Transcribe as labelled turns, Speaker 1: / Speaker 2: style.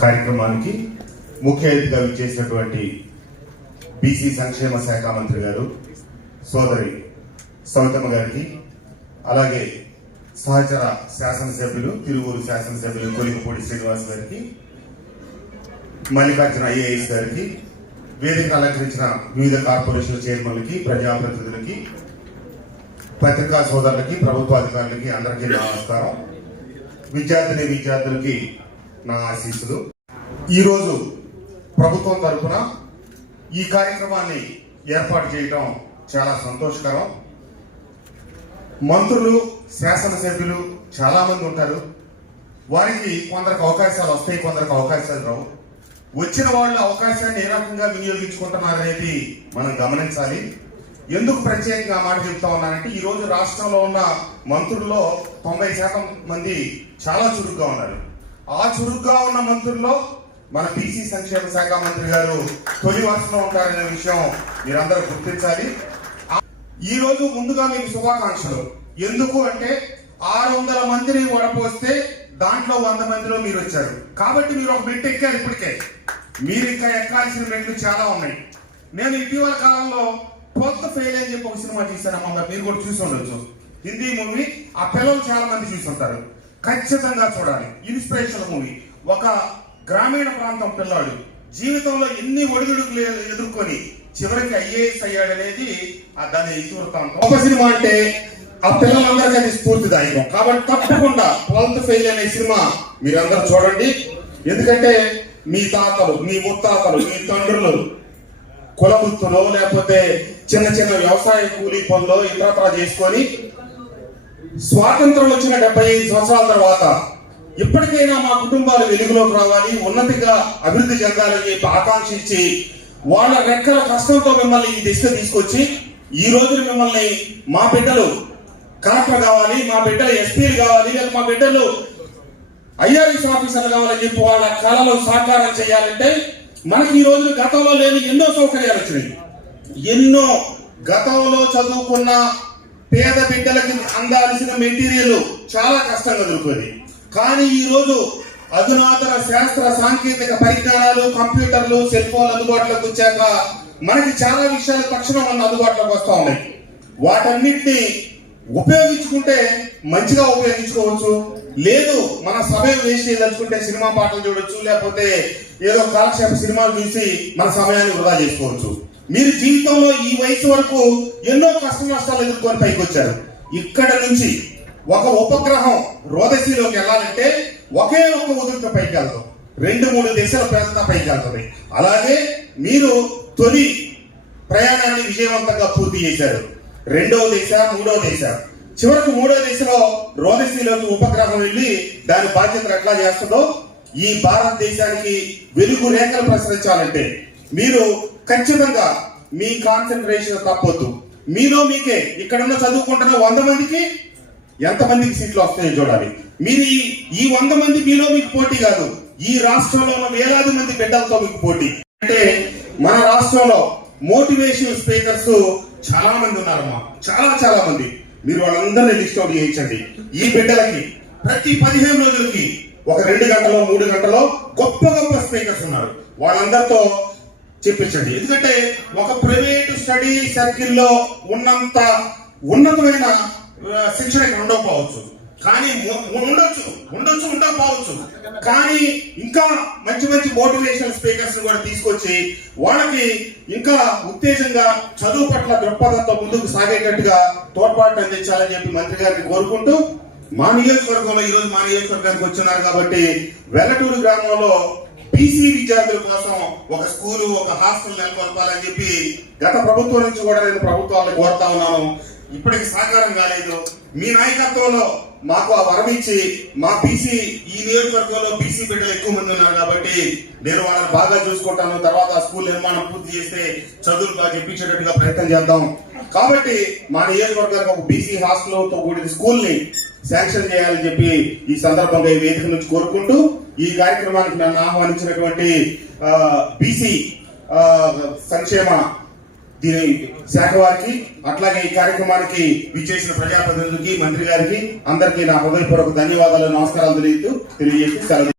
Speaker 1: కార్యక్రమానికి ముఖ్య అతిథిగా విచ్చేసినటువంటి బీసీ సంక్షేమ శాఖ మంత్రి గారు సోదరి సౌతమ్మ గారికి అలాగే సహచర శాసనసభ్యులు తిరువూరు శాసనసభ్యులు కొలికపూడి శ్రీనివాస్ గారికి మల్లికార్జున ఐఏఎస్ గారికి వేదిక అలంకరించిన వివిధ కార్పొరేషన్ల చైర్మన్లకి ప్రజాప్రతినిధులకి పత్రికా సోదరులకి ప్రభుత్వ అధికారులకి అందరికీ నమస్కారం విద్యార్థిని విద్యార్థులకి నా ఆశీస్సులు. ఈరోజు ప్రభుత్వం తరఫున ఈ కార్యక్రమాన్ని ఏర్పాటు చేయడం చాలా సంతోషకరం. మంత్రులు శాసనసభ్యులు చాలామంది ఉంటారు. వారికి కొందరికి అవకాశాలు వస్తాయి కొందరికి అవకాశాలు రావు. వచ్చిన వాళ్ళు అవకాశాన్ని ఏ రకంగా వినియోగించుకుంటున్నారనేది మనం గమనించాలి. ఎందుకు ప్రత్యేకంగా మాట చెప్తా ఉన్నానంటే ఈ రోజు రాష్ట్రంలో ఉన్న మంత్రుల్లో తొంభై శాతం మంది చాలా చురుగ్గా ఉన్నారు. ఆ చురుగ్గా ఉన్న మంత్రుల్లో మన బీసీ సంక్షేమ శాఖ మంత్రి గారు తొలి వరుసలో ఉంటారనే విషయం మీరందరూ గుర్తించాలి. ఈ రోజు ముందుగా మీకు శుభాకాంక్షలు. ఎందుకు అంటే ఆరు వందల మందిని వడపోస్తే దాంట్లో వంద మందిలో మీరు వచ్చారు. కాబట్టి మీరు ఒక మెట్టు ఎక్కారు ఇప్పటికే. మీరు ఇంకా ఎక్కాల్సిన మెట్లు చాలా ఉన్నాయి. నేను ఇటీవల కాలంలో కొత్త ఫెయిల్ అని చెప్పి ఒక సినిమా తీశానమ్మా మరి మీరు కూడా చూసి ఉండొచ్చు. హిందీ మూవీ ఆ పిల్లలు చాలా మంది చూసి ఉంటారు. ఖచ్చితంగా చూడాలి. ఇన్స్పిరేషన్ మూవీ ఒక గ్రామీణ ప్రాంతం పిల్లాడు జీవితంలో ఎన్ని ఒడిదుడుకులు ఎదుర్కొని చివరికి ఐఏఎస్ అయ్యాడనేది దాని ఇతివృత్తాంతం ఒక సినిమా అంటే ఆ పిల్లలందరికీ అది స్ఫూర్తిదాయకం కాబట్టి తప్పకుండా ట్వెల్త్ ఫెయిల్ అనే సినిమా మీరందరూ చూడండి. ఎందుకంటే మీ తాతలు మీ ముత్తాతలు మీ తండ్రులు కులవృత్తులో లేకపోతే చిన్న చిన్న వ్యవసాయ కూలీ పనులు ఇతరత్రా చేసుకొని స్వాతంత్రం వచ్చిన డెబ్బై ఐదు సంవత్సరాల తర్వాత ఇప్పటికైనా మా కుటుంబాలు వెలుగులోకి రావాలి ఉన్నతిగా అభివృద్ధి చెందాలని చెప్పి ఆకాంక్షించి వాళ్ళ రెక్కల కష్టంతో మిమ్మల్ని ఈ దిశ తీసుకొచ్చి ఈ రోజు మిమ్మల్ని మా బిడ్డలు కలెక్టర్ కావాలి మా బిడ్డలు ఎస్పీలు కావాలి లేదా మా బిడ్డలు ఐఆర్ఎస్ ఆఫీసర్లు కావాలని చెప్పి వాళ్ళ కళలు సాకారం చేయాలంటే మనకి ఈ రోజు గతంలో లేని ఎన్నో సౌకర్యాలు వచ్చినాయి. ఎన్నో గతంలో చదువుకున్న పేద బిడ్డలకి అందాల్సిన మెటీరియల్ చాలా కష్టంగా దొరుకుతుంది కానీ ఈ రోజు అధునాతన శాస్త్ర సాంకేతిక పరిజ్ఞానాలు కంప్యూటర్లు సెల్ ఫోన్ అందుబాటులోకి వచ్చాక మనకి చాలా విషయాలు తక్షణం మన అందుబాటులోకి వస్తూ ఉన్నాయి. వాటన్నిటిని ఉపయోగించుకుంటే మంచిగా ఉపయోగించుకోవచ్చు. లేదు మన సమయం వేస్ట్ చేయదలుచుకుంటే సినిమా పాటలు చూడొచ్చు లేకపోతే ఏదో కాలక్షేప సినిమాలు చూసి మన సమయాన్ని వృధా చేసుకోవచ్చు. మీరు జీవితంలో ఈ వయసు వరకు ఎన్నో కష్ట నష్టాలు ఎదుర్కొని పైకి వచ్చారు ఇక్కడ నుంచి ఒక ఉపగ్రహం రోదశీలోకి వెళ్ళాలంటే ఒకే ఒక ఉదురుతో పైకి వెళ్తాం రెండు మూడు దేశాల పేద పైకి వెళ్తుంది అలాగే మీరు తొలి ప్రయాణాన్ని విజయవంతంగా పూర్తి చేశారు. రెండవ దేశ మూడవ దేశ. చివరకు మూడో దేశంలో రోదశీలోకి ఉపగ్రహం వెళ్ళి దాని బాధ్యతలు ఎట్లా చేస్తుందో ఈ భారతదేశానికి వెలుగు రేఖలు ప్రసరించాలంటే మీరు ఖచ్చితంగా మీ కాన్సన్ట్రేషన్ తప్పొద్దు. మీలో మీకే ఇక్కడ ఉన్న చదువుకుంటున్న వంద మందికి ఎంత మందికి సీట్లు వస్తాయో చూడాలి. మీరు ఈ ఈ వంద మంది మీలో మీకు పోటీ కాదు. ఈ రాష్ట్రంలో ఉన్న వేలాది మంది బిడ్డలతో మీకు పోటీ. అంటే మన రాష్ట్రంలో మోటివేషనల్ స్పీకర్స్ చాలా మంది ఉన్నారమ్మా. చాలా చాలా మంది. మీరు వాళ్ళందరినీ లిస్ట్ అవుట్ చేయించండి. ఈ బిడ్డలకి ప్రతి పదిహేను రోజులకి ఒక రెండు గంటలో మూడు గంటలో గొప్ప గొప్ప స్పీకర్స్ ఉన్నారు. వాళ్ళందరితో చెప్పించండి. ఎందుకంటే ఒక ప్రైవేట్ స్టడీ సర్కిల్లో ఉన్నంత ఉన్నతమైన శిక్షణ ఇక్కడ ఉండకపోవచ్చు. కానీ ఉండొచ్చు. ఉండొచ్చు ఉండకపోవచ్చు. కానీ ఇంకా మంచి మంచి మోటివేషనల్ స్పీకర్స్ కూడా తీసుకొచ్చి వాళ్ళకి ఇంకా ఉత్తేజంగా చదువు పట్ల దృక్పథంతో ముందుకు సాగేటట్టుగా తోడ్పాటు అందించాలని చెప్పి మంత్రి గారిని కోరుకుంటూ మా నియోజకవర్గంలో ఈరోజు మా నియోజకవర్గానికి వచ్చినారు కాబట్టి వెల్లటూరు గ్రామంలో బీసీ విద్యార్థుల కోసం ఒక స్కూలు ఒక హాస్టల్ నెలకొల్పాలని చెప్పి గత ప్రభుత్వం నుంచి కూడా నేను ప్రభుత్వాన్ని కోరుతా ఉన్నాను. ఇప్పటికి సాకారం కాలేదు. మీ నాయకత్వంలో మాకు ఆ వరం ఇచ్చి మా బీసీ ఈ నియోజకవర్గంలో బీసీ బిడ్డలు ఎక్కువ మంది ఉన్నారు కాబట్టి నేను వాళ్ళని బాగా చూసుకుంటాను. తర్వాత ఆ స్కూల్ నిర్మాణం పూర్తి చేస్తే చదువులు బాగా చెప్పించేటట్టుగా ప్రయత్నం చేద్దాం. కాబట్టి మా నియోజకవర్గానికి ఒక బీసీ హాస్టల్తో కూడిన స్కూల్ని శాంక్షన్ చేయాలని చెప్పి ఈ సందర్భంగా ఈ వేదిక నుంచి కోరుకుంటూ ఈ కార్యక్రమానికి నన్ను ఆహ్వానించినటువంటి బీసీ సంక్షేమ దీని శాఖ వారికి అట్లాగే ఈ కార్యక్రమానికి విచ్చేసిన ప్రజాప్రతినిధులకి మంత్రి గారికి అందరికీ నా హృదయపూర్వక ధన్యవాదాలు నమస్కారాలు తెలియజేస్తూ తెలియజేస్తూ